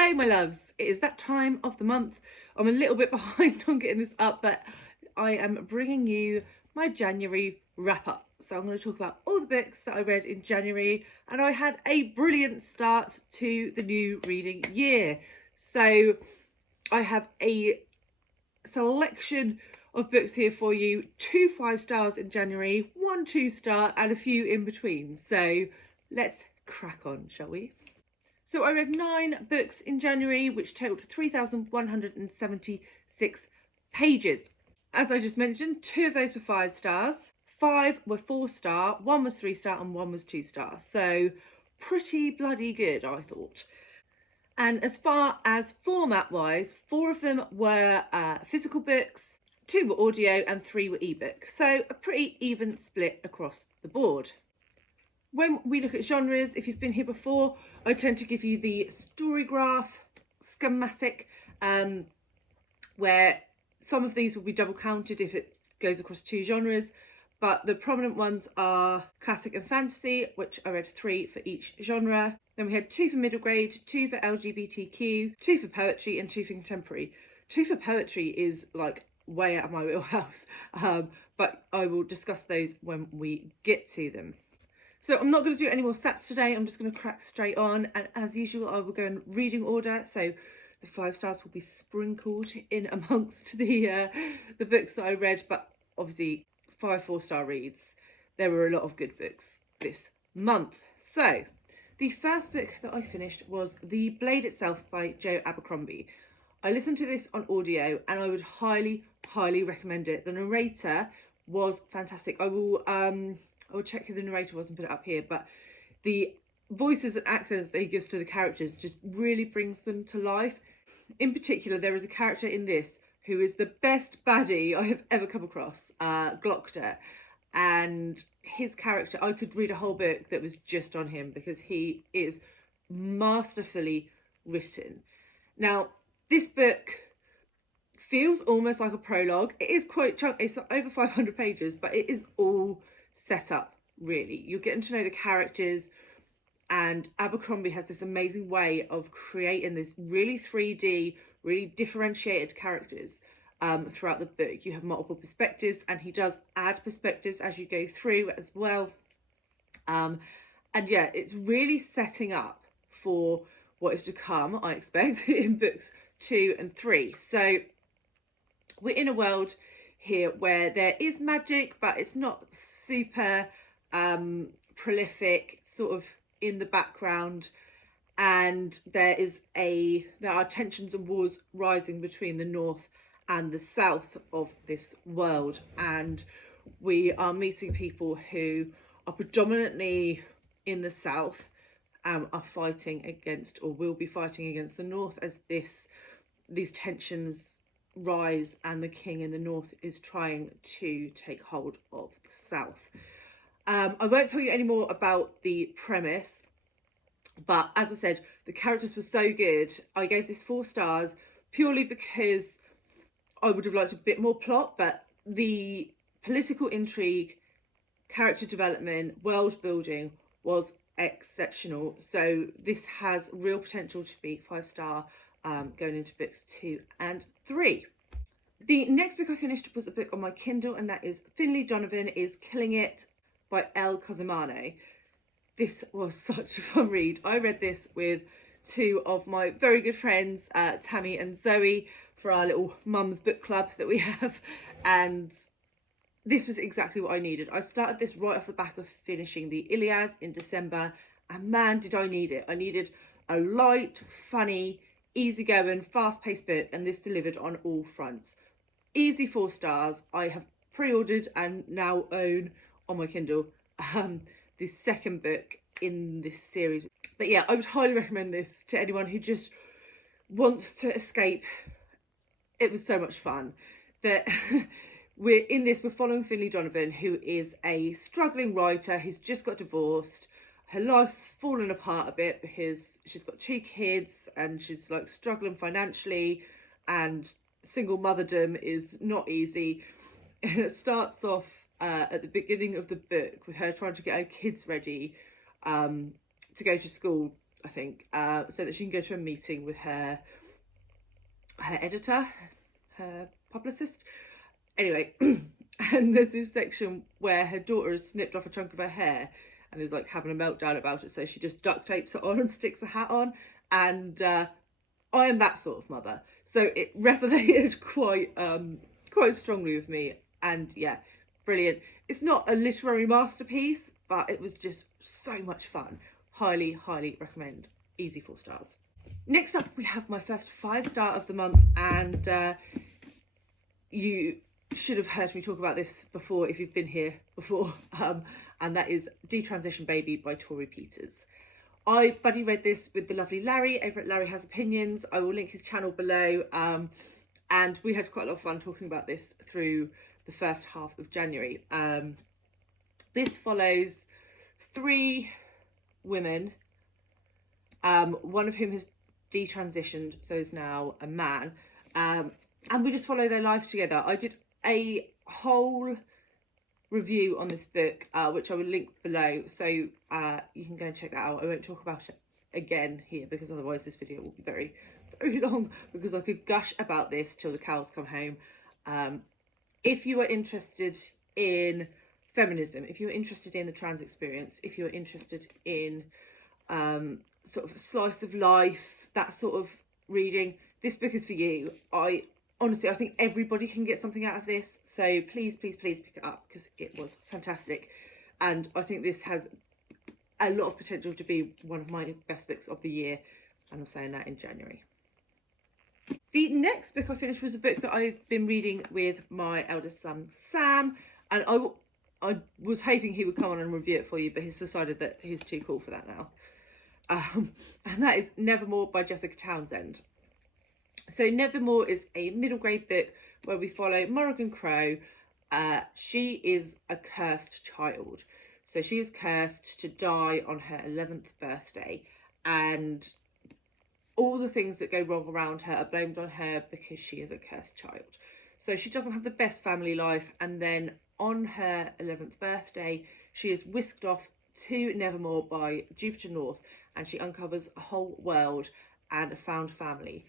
Hello my loves, it is that time of the month. I'm a little bit behind on getting this up, but I am bringing you my January wrap up. So I'm going to talk about all the books that I read in January, and I had a brilliant start to the new reading year. So I have a selection of books here for you, 2 5 stars in January, 1 2-star and a few in between. So let's crack on, shall we? So I read 9 books in January, which totaled 3,176 pages. As I just mentioned, 2 of those were 5 stars, 5 were 4-star, 1 was 3-star and 1 was 2-star. So pretty bloody good, I thought. And as far as format wise, 4 of them were physical books, 2 were audio and 3 were ebook. So a pretty even split across the board. When we look at genres, if you've been here before, I tend to give you the story graph schematic, where some of these will be double counted if it goes across 2 genres, but the prominent ones are classic and fantasy, which I read 3 for each genre. Then we had 2 for middle grade, 2 for LGBTQ, 2 for poetry and 2 for contemporary. 2 for poetry is like way out of my wheelhouse, but I will discuss those when we get to them. So I'm not going to do any more stats today, I'm just going to crack straight on, and as usual I will go in reading order, so the 5 stars will be sprinkled in amongst the books that I read, but obviously 5 4-star reads. There were a lot of good books this month. So the first book that I finished was The Blade Itself by Jo Abercrombie. I listened to this on audio and I would highly recommend it. The narrator was fantastic. I will check who the narrator was and put it up here, but the voices and accents that he gives to the characters just really brings them to life. In particular, there is a character in this who is the best baddie I have ever come across, Glockter, and his character, I could read a whole book that was just on him because he is masterfully written. Now, this book feels almost like a prologue. It is quite chunky, it's over 500 pages, but it is all set up really. You're getting to know the characters, and Abercrombie has this amazing way of creating this really 3D, really differentiated characters throughout the book. You have multiple perspectives and he does add perspectives as you go through as well. And yeah, it's really setting up for what is to come, I expect, in books 2 and 3. So we're in a world here where there is magic, but it's not super prolific, sort of in the background, and there are tensions and wars rising between the north and the south of this world, and we are meeting people who are predominantly in the south, are fighting against, or will be fighting against, the north as these tensions rise, and the king in the north is trying to take hold of the south. I won't tell you any more about the premise, but as I said, the characters were so good. I gave this 4 stars purely because I would have liked a bit more plot, but the political intrigue, character development, world building was exceptional. So this has real potential to be 5-star going into books 2 and 3. The next book I finished was a book on my Kindle, and that is Finlay, Donovan is Killing It by Elle Cosimano. This was such a fun read. I read this with 2 of my very good friends, Tammy and Zoe, for our little mum's book club that we have, and this was exactly what I needed. I started this right off the back of finishing the Iliad in December, and man did I need it. I needed a light, funny, easygoing, fast-paced book, and this delivered on all fronts. Easy 4 stars. I have pre-ordered and now own on my Kindle the second book in this series. But yeah, I would highly recommend this to anyone who just wants to escape. It was so much fun. That we're following Finlay Donovan, who is a struggling writer who's just got divorced. Her life's fallen apart a bit because she's got 2 kids and she's like struggling financially, and single motherdom is not easy. And it starts off at the beginning of the book with her trying to get her kids ready to go to school, I think, so that she can go to a meeting with her editor, her publicist. Anyway, and there's this section where her daughter has snipped off a chunk of her hair and is like having a meltdown about it, so she just duct tapes it on and sticks a hat on. And I am that sort of mother, so it resonated quite strongly with me. And yeah, brilliant. It's not a literary masterpiece, but it was just so much fun. Highly recommend. Easy 4 stars. Next up, we have my first 5-star of the month, and you should have heard me talk about this before if you've been here before, and that is Detransition Baby by Torrey Peters. I buddy read this with the lovely Larry over at Larry Has Opinions. I will link his channel below, and we had quite a lot of fun talking about this through the first half of January. This follows 3 women, one of whom has detransitioned, so is now a man, and we just follow their life together. I did a whole review on this book, which I will link below, so you can go and check that out. I won't talk about it again here because otherwise this video will be very long, because I could gush about this till the cows come home. If you are interested in feminism, if you're interested in the trans experience, if you're interested in sort of slice of life, that sort of reading, this book is for you. Honestly, I think everybody can get something out of this, so please pick it up, because it was fantastic, and I think this has a lot of potential to be one of my best books of the year, and I'm saying that in January. The next book I finished was a book that I've been reading with my eldest son Sam, and I was hoping he would come on and review it for you, but he's decided that he's too cool for that now, and that is Nevermoor by Jessica Townsend. So Nevermoor is a middle grade book where we follow Morrigan Crow. She is a cursed child. So she is cursed to die on her 11th birthday, and all the things that go wrong around her are blamed on her because she is a cursed child. So she doesn't have the best family life, and then on her 11th birthday she is whisked off to Nevermoor by Jupiter North, and she uncovers a whole world and a found family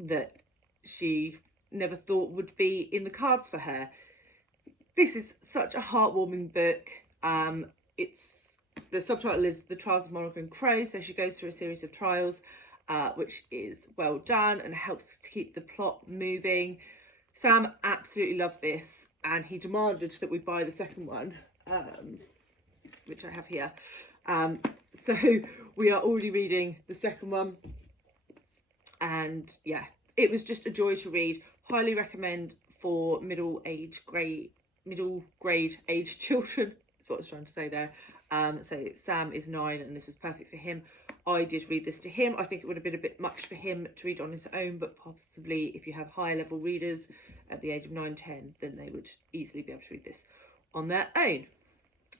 that she never thought would be in the cards for her. This is such a heartwarming book. The subtitle is The Trials of Morrigan Crow, so she goes through a series of trials, which is well done and helps to keep the plot moving. Sam absolutely loved this, and he demanded that we buy the second one, which I have here. So we are already reading the second one, and yeah, it was just a joy to read. Highly recommend for middle grade age children, is what I was trying to say there. So Sam is 9 and this was perfect for him. I did read this to him. I think it would have been a bit much for him to read on his own, but possibly if you have higher level readers at the age of 9-10, then they would easily be able to read this on their own.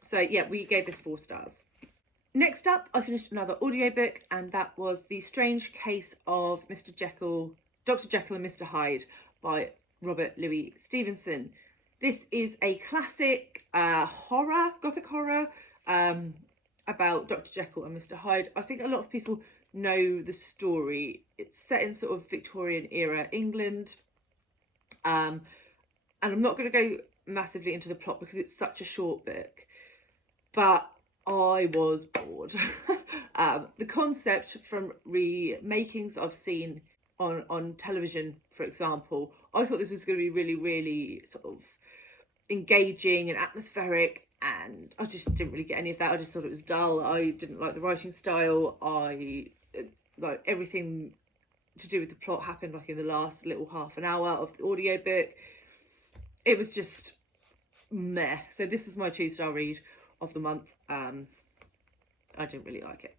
So yeah, we gave this 4 stars. Next up, I finished another audiobook, and that was The Strange Case of Dr. Jekyll and Mr. Hyde by Robert Louis Stevenson. This is a classic gothic horror about Dr. Jekyll and Mr. Hyde. I think a lot of people know the story. It's set in sort of Victorian era England, and I'm not going to go massively into the plot because it's such a short book, but I was bored. The concept from remakings I've seen on television, for example, I thought this was going to be really sort of engaging and atmospheric, and I just didn't really get any of that. I just thought it was dull. I didn't like the writing style. I like everything to do with the plot happened like in the last little half an hour of the audiobook. It was just meh. So this was my 2-star read of the month. I didn't really like it.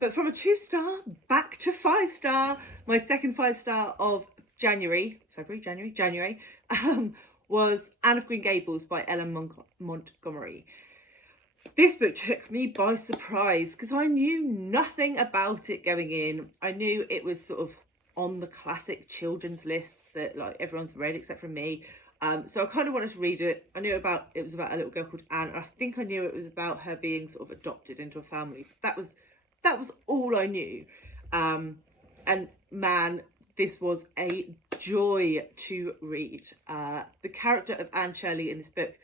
But from a 2-star back to 5-star, my second 5-star of January, was Anne of Green Gables by Elle Montgomery. This book took me by surprise because I knew nothing about it going in. I knew it was sort of on the classic children's lists that like everyone's read except for me. So I kind of wanted to read it. I knew it was about a little girl called Anne. I think I knew it was about her being sort of adopted into a family. That was all I knew. And man, this was a joy to read. The character of Anne Shirley in this book,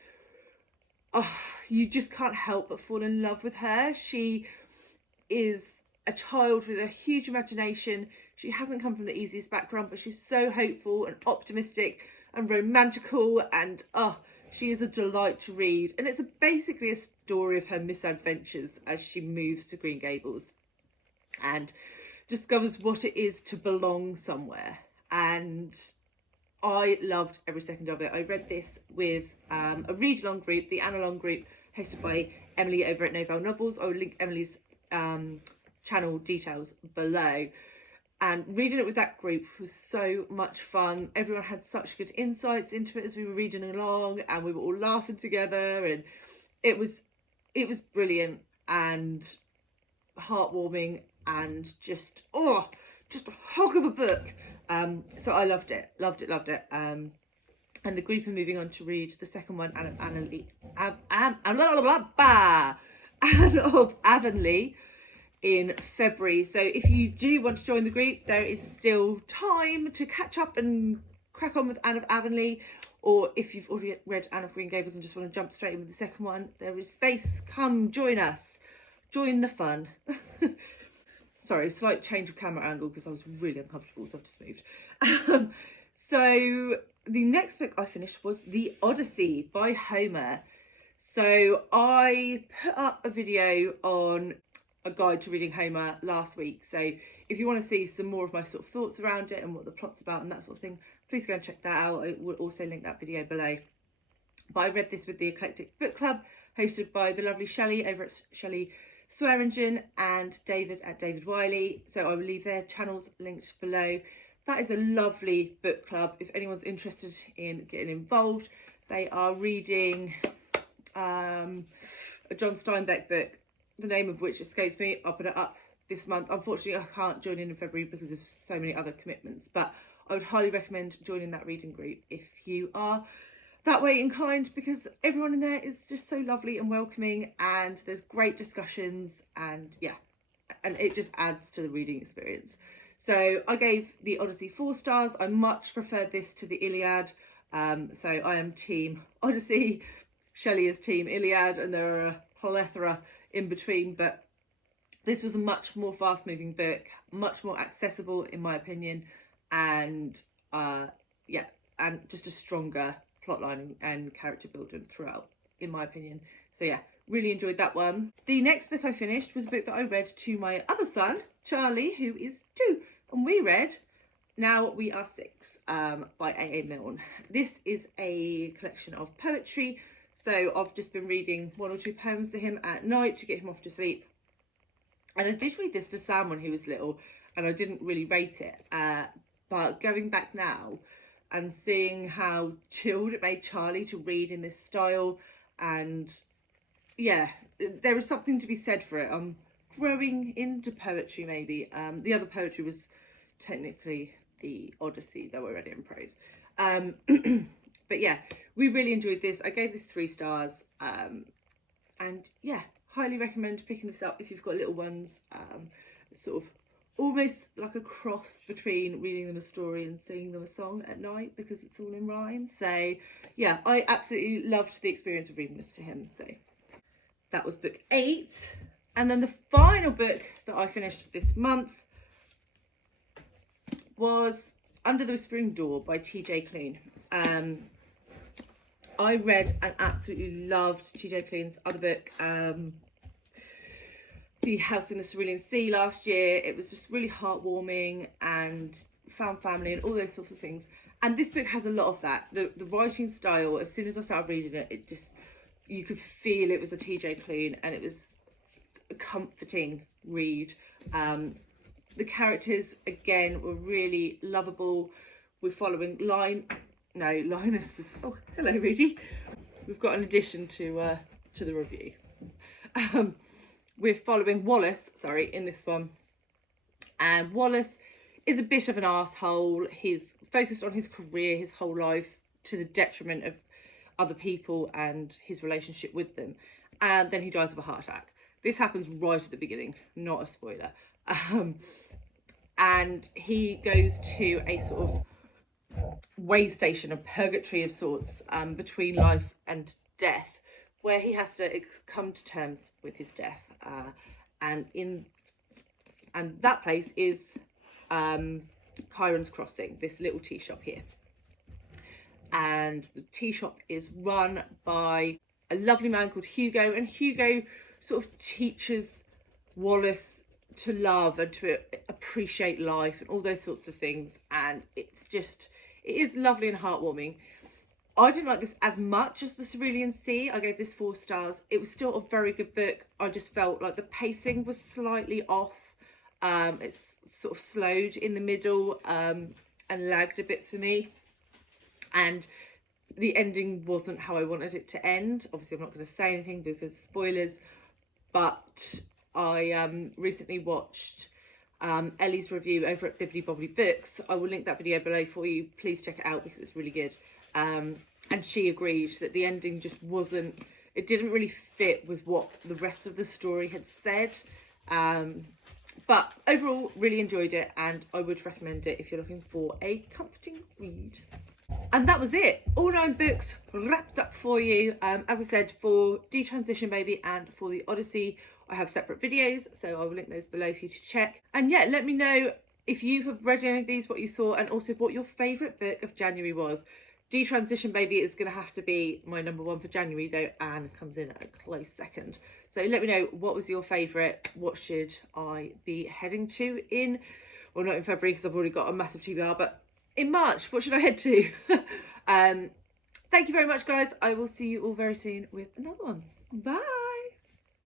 oh, you just can't help but fall in love with her. She is a child with a huge imagination. She hasn't come from the easiest background, but she's so hopeful and optimistic and romantical, and she is a delight to read. And it's basically a story of her misadventures as she moves to Green Gables and discovers what it is to belong somewhere. And I loved every second of it. I read this with a read-along group, the Analong group, hosted by Emily over at Novell Novels. I will link Emily's channel details below. And reading it with that group was so much fun. Everyone had such good insights into it as we were reading along, and we were all laughing together, and it was brilliant and heartwarming, and just a hog of a book. So I loved it. And the group are moving on to read the second one, Anne of Avonlea, in February. So if you do want to join the group, there is still time to catch up and crack on with Anne of Avonlea, or if you've already read Anne of Green Gables and just want to jump straight in with the second one, there is space. Come join us, join the fun. Sorry, slight change of camera angle because I was really uncomfortable, so I've just moved. So the next book I finished was The Odyssey by Homer. So I put up a video on a guide to reading Homer last week, so if you want to see some more of my sort of thoughts around it and what the plot's about and that sort of thing, please go and check that out. I will also link that video below. But I read this with the Eclectic Book Club, hosted by the lovely Shelley over at Shelley Swearingen and David at David Wiley, so I will leave their channels linked below. That is a lovely book club if anyone's interested in getting involved. They are reading a John Steinbeck book, the name of which escapes me. I'll put it up this month. Unfortunately, I can't join in February because of so many other commitments, but I would highly recommend joining that reading group if you are that way inclined, because everyone in there is just so lovely and welcoming, and there's great discussions, and yeah, and it just adds to the reading experience. So I gave The Odyssey 4 stars. I much preferred this to the Iliad. So I am team Odyssey, Shelley is team Iliad, and there are a plethora in between, but this was a much more fast-moving book, much more accessible in my opinion, and yeah, and just a stronger plotline and character building throughout, in my opinion. So yeah, really enjoyed that one. The next book I finished was a book that I read to my other son, Charlie, who is 2, and we read Now We Are 6 by AA Milne. This is a collection of poetry. So I've just been reading 1 or 2 poems to him at night to get him off to sleep. And I did read this to Sam when he was little, and I didn't really rate it. But going back now and seeing how chilled it made Charlie to read in this style, and yeah, there is something to be said for it. I'm growing into poetry maybe. The other poetry was technically the Odyssey, though I read it in prose. But yeah, we really enjoyed this. I gave this 3 stars, and yeah, highly recommend picking this up if you've got little ones. It's sort of almost like a cross between reading them a story and singing them a song at night, because it's all in rhyme. So yeah, I absolutely loved the experience of reading this to him. So that was book 8. And then the final book that I finished this month was Under the Whispering Door by TJ Klune. I read and absolutely loved TJ Klune's other book, The House in the Cerulean Sea, last year. It was just really heartwarming and found family and all those sorts of things. And this book has a lot of that. The writing style, as soon as I started reading it, it just, you could feel it was a TJ Klune, and it was a comforting read. The characters, again, were really lovable. We're following Linus was, oh, hello Rudy. We've got an addition to the review. We're following Wallace, in this one. And Wallace is a bit of an arsehole. He's focused on his career his whole life, to the detriment of other people and his relationship with them. And then he dies of a heart attack. This happens right at the beginning, not a spoiler. And he goes to a sort of way station, a purgatory of sorts, between life and death, where he has to come to terms with his death. And that place is Chiron's Crossing, this little tea shop here. And the tea shop is run by a lovely man called Hugo, and Hugo sort of teaches Wallace to love and to appreciate life and all those sorts of things. And it is lovely and heartwarming. I didn't like this as much as the Cerulean Sea. I gave this 4 stars. It was still a very good book. I just felt like the pacing was slightly off. It's sort of slowed in the middle and lagged a bit for me. And the ending wasn't how I wanted it to end. Obviously, I'm not going to say anything because spoilers. But I recently watched Ellie's review over at Bibbly Bobbly Books. I will link that video below for you. Please check it out because it's really good. And she agreed that the ending just wasn't, it didn't really fit with what the rest of the story had said. But overall, really enjoyed it, and I would recommend it if you're looking for a comforting read. And that was it. All 9 books wrapped up for you. As I said, for Detransition Baby and for the Odyssey, I have separate videos, so I will link those below for you to check. And yeah, let me know if you have read any of these, what you thought, and also what your favourite book of January was. Detransition Baby is going to have to be my number 1 for January, though Anne comes in at a close second. So let me know, what was your favourite? What should I be heading to in, well, not in February because I've already got a massive TBR, but in March, what should I head to? Thank you very much, guys. I will see you all very soon with another one. Bye.